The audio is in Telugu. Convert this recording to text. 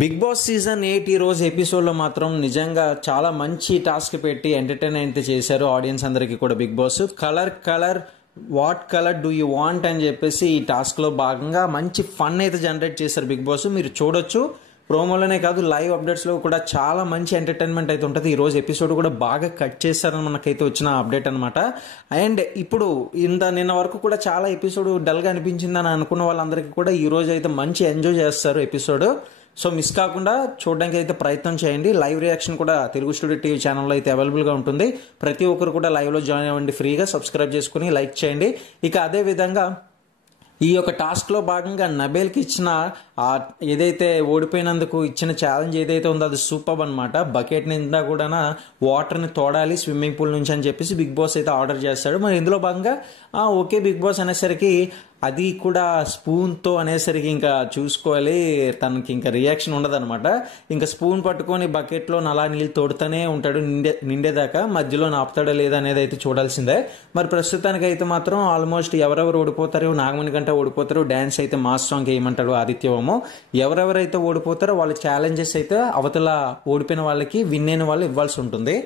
బిగ్ బాస్ సీజన్ 8 ఈ రోజు ఎపిసోడ్ లో మాత్రం నిజంగా చాలా మంచి టాస్క్ పెట్టి ఎంటర్టైన్ అయితే చేశారు ఆడియన్స్ అందరికీ కూడా. Bigg Boss colour what colour do you want అని చెప్పేసి ఈ టాస్క్ లో భాగంగా మంచి ఫన్ అయితే జనరేట్ చేశారు బిగ్ బాస్. మీరు చూడొచ్చు, ప్రోమోలోనే కాదు లైవ్ అప్డేట్స్ లో కూడా చాలా మంచి ఎంటర్టైన్మెంట్ అయితే ఉంటుంది. ఈ రోజు ఎపిసోడ్ కూడా బాగా కట్ చేశారని మనకైతే వచ్చిన అప్డేట్ అనమాట. అండ్ ఇప్పుడు నిన్న వరకు కూడా చాలా ఎపిసోడ్ డల్ గా అనిపించిందని అనుకున్న వాళ్ళందరికీ కూడా ఈ రోజు అయితే మంచి ఎంజాయ్ చేస్తారు ఎపిసోడ్. సో మిస్ కాకుండా చూడడానికి అయితే ప్రయత్నం చేయండి. లైవ్ రియాక్షన్ కూడా తెలుగు స్టూడియో టీవీ ఛానల్లో అయితే అవైలబుల్గా ఉంటుంది. ప్రతి ఒక్కరు కూడా లైవ్లో జాయిన్ అవ్వండి, ఫ్రీగా సబ్స్క్రైబ్ చేసుకుని లైక్ చేయండి. ఇక అదే విధంగా ఈ యొక్క టాస్క్లో భాగంగా నబేల్కి ఇచ్చిన ఏదైతే ఓడిపోయినందుకు ఇచ్చిన ఛాలెంజ్ ఏదైతే ఉందో అది సూపర్ అనమాట. బకెట్ నిండా కూడా వాటర్ని తోడాలి స్విమ్మింగ్ పూల్ నుంచి అని చెప్పేసి బిగ్ బాస్ అయితే ఆర్డర్ చేస్తాడు. మరి ఇందులో భాగంగా ఓకే బిగ్ బాస్ అనేసరికి అది కూడా స్పూన్తో అనేసరికి ఇంకా చూసుకోవాలి, తనకి ఇంకా రియాక్షన్ ఉండదన్నమాట. ఇంకా స్పూన్ పట్టుకొని బకెట్లో నలా నీళ్ళు తోడుతూనే ఉంటాడు నిండేదాకా. మధ్యలో ఆపుతాడో లేదా అనేది అయితే చూడాల్సిందే. మరి ప్రస్తుతానికి అయితే మాత్రం ఆల్మోస్ట్ ఎవరెవరు ఓడిపోతారు, నాగమణి గంట ఓడిపోతారు, డాన్స్ అయితే మాస్ సాంగ్ వేయమంటాడు ఆదిత్యవము. ఎవరెవరైతే ఓడిపోతారో వాళ్ళ ఛాలెంజెస్ అయితే అవతల ఓడిపోయిన వాళ్ళకి విన్ అయిన వాళ్ళు ఇవ్వాల్సి ఉంటుంది.